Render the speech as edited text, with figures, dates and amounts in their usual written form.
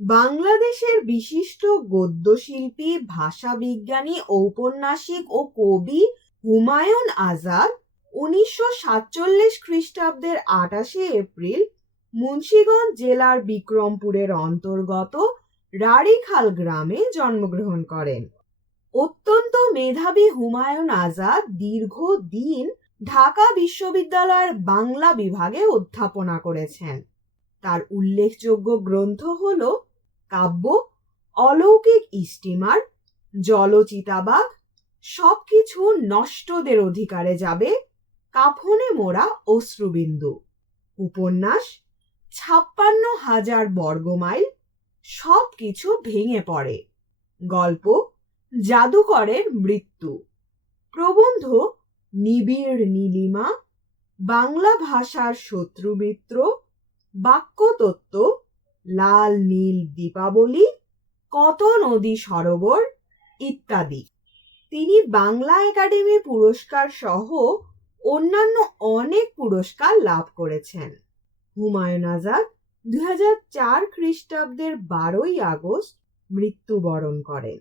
বাংলাদেশের বিশিষ্ট গদ্যশিল্পী, ভাষাবিজ্ঞানী, ঔপন্যাসিক ও কবি হুমায়ুন আজাদ 1947 খ্রিস্টাব্দের 28শে এপ্রিল মুন্সিগঞ্জ জেলার বিক্রমপুরের অন্তর্গত রাড়ীখাল গ্রামে জন্মগ্রহণ করেন। অত্যন্ত মেধাবী হুমায়ুন আজাদ দীর্ঘদিন ঢাকা বিশ্ববিদ্যালয়ের বাংলা বিভাগে অধ্যাপনা করেছেন। তার উল্লেখযোগ্য গ্রন্থ হল কাব্য, অলৌকিক স্টিমার, জলচিতাবাঘ, সবকিছু নষ্টদের অধিকারে যাবে, কাফনে মোড়া অশ্রুবিন্দু, উপন্যাস 56,000 বর্গমাইল, সবকিছু ভেঙে পড়ে, গল্প জাদুকরের মৃত্যু, প্রবন্ধ নিবিড় নীলিমা, বাংলা ভাষার শত্রুমিত্র, বাক্যতত্ত্ব লাল নীল দীপাবলি, কত নদী সরোবর ইত্যাদি। তিনি বাংলা একাডেমি পুরস্কার সহ অন্যান্য অনেক পুরস্কার লাভ করেছেন। হুমায়ুন আজাদ 2004 খ্রিস্টাব্দের 12ই আগস্ট মৃত্যুবরণ করেন।